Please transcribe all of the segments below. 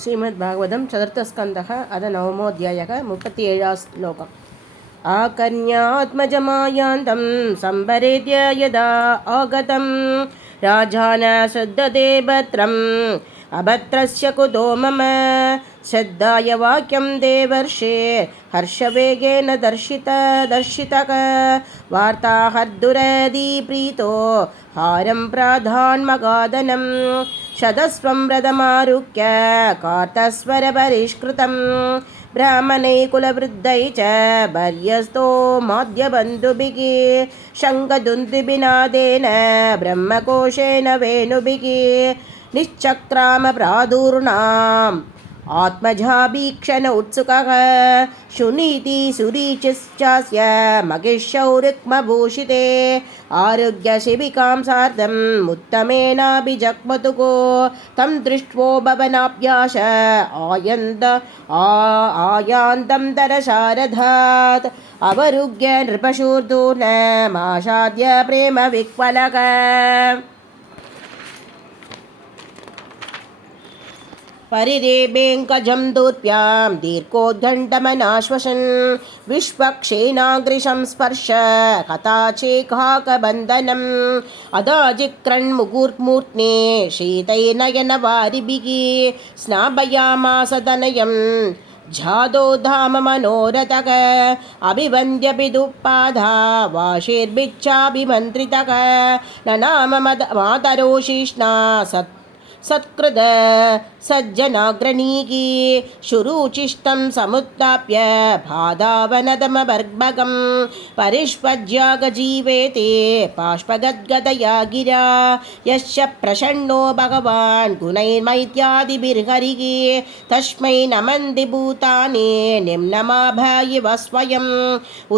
श्रीमद्भागवतं चतुर्थस्कन्धः अथ नवमोऽध्यायः 37 श्लोकम् आकर्ण्यात्मजमायान्तं सम्भरेद्य यदा आगतं राजान श्रद्धते भद्रम् अभद्रस्य कुतो मम श्रद्धाय वाक्यं देवर्षे हर्षवेगेन दर्शितः वार्ताहर्दुरदीप्रीतो हारं प्राधान्मगादनं शतस्वं व्रतमारुह्य कार्तस्वरपरिष्कृतं ब्राह्मणै कुलवृद्धै च भर्यस्तो माद्यबन्धुभिः शङ्खदुन्दुभिनादेन ब्रह्मकोशेन वेणुभिः निश्चक्राम प्रादूर्णाम् आत्मजाभीक्षण उत्सुकः शुनीति सुरीचिश्चास्य महिषौरुक्मभूषिते आरोग्यशिबिकां सार्धम् उत्तमेनाभिजग्मतुः तं दृष्ट्वो भवनाभ्यास आयान्तं तरशारधात् अवरुग्य नृपशूर्दूर्णमाशाद्य प्रेम विक्वलः परिरेबेङ्कजं दूर्प्यां दीर्घोद्घण्टमनाश्वसन् विश्वक्षेणाग्रिशं स्पर्श कथाचेकाकबन्धनम् अदाजिक्रन्मुगुर्मूर्ध्ने शीतैर्नयनवारिभिः स्नापयामास तनयं जादो धाम मनोरथः अभिवन्द्यपि दुःपाधा वाशीर्भिच्छाभिमन्त्रितः न नाम मातरोषिष्णा सत्कृत सज्जनाग्रणीकी शुरूचिष्टं समुत्थाप्य भादावनदमभर्गं परिष्वज्यागजीवेते पाष्पगद्गदया गिरा यश्च प्रसन्नो भगवान् गुणैर्मैत्यादिभिर्हरिः तस्मै नमन्ति भूतानि निम्नमाभायिव स्वयम्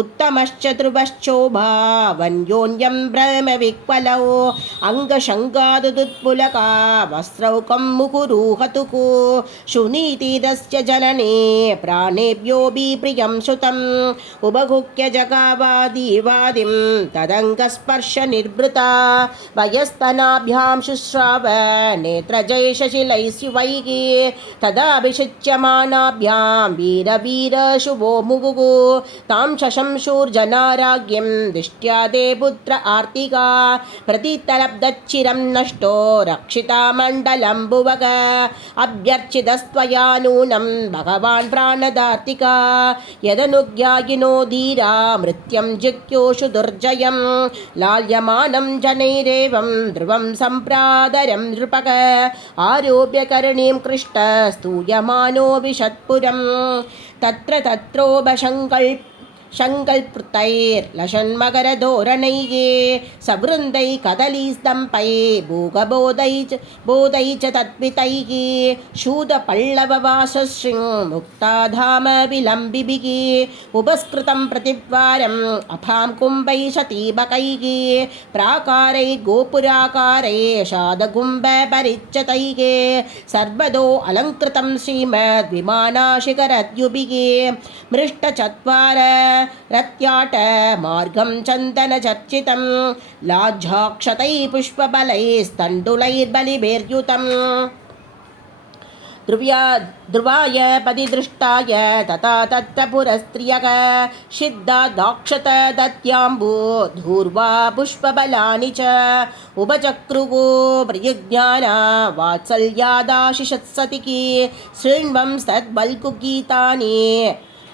उत्तमश्च ध्रुवश्चोभा वन्योन्यं ब्रह्मविक्वलौ अङ्गशङ्गादुत्पुलका वस्त्रौकं मुकुरुहतुः शुनीतिरस्य जनने प्राणेभ्योऽपि प्रियं सुतम् उपगुह्य जगावादिवादिं तदङ्गस्पर्शनिर्वृता वयस्तनाभ्यां शुश्राव नेत्रजैशशिलैः शिवैः तदाभिषिच्यमानाभ्यां वीरवीरशुभो मुहुः तां शशंशूर्जनाराज्ञीं दिष्ट्या ते पुत्र आर्तिका प्रतितलब्धच्चिरं नष्टो रक्षिता मण्डलं भुवग अभ्यर्चितस्त्वया नूनं भगवान् प्राणदार्तिका यदनुज्ञायिनो धीरा मृत्युं जित्योषु दुर्जयं लाल्यमानं जनैरेवं ध्रुवं सम्प्रादरं नृपक आरोप्य करणीं कृष्ट स्तूयमानो विशत्पुरं तत्र शङ्कल्पृतैर्लशन्मकरधोरणैः सवृन्दै कदलीस्तम्भै भूगबोधै च तत्पितैः शूदपल्लववासश्रीं मुक्ताधाम विलम्बिभिः उपस्कृतं प्रतिद्वारम् अभां कुम्भै शतीबकैः प्राकारै गोपुराकारै शादकुम्भपरिच्यतैः सर्वदो अलङ्कृतं श्रीमद्विमानाशिखरद्युभिः मृष्टचत्वार रत्याट मार्गं चन्दनचर्चितं लाज्जाक्षतैः पुष्पबलैस्तण्डुलैर्बलिभिर्युतम् ध्रुवाय पदिदृष्टाय तथा तत्र पुरस्त्रियः सिद्धा दाक्षत दत्याम्बु धूर्वा पुष्पबलानि च उपचक्रुः प्रयुज्ञाना वात्सल्यादाशिषत्सतिः शृण्वं सद्बल्कुगीतानि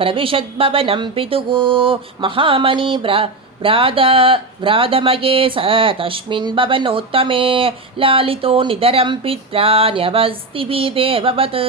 प्रविशद्भवनं पितुः महामणि व्राधमये स तस्मिन् भवनोत्तमे लालितो निधरं पित्रा न्यवस्तिभिदेववत्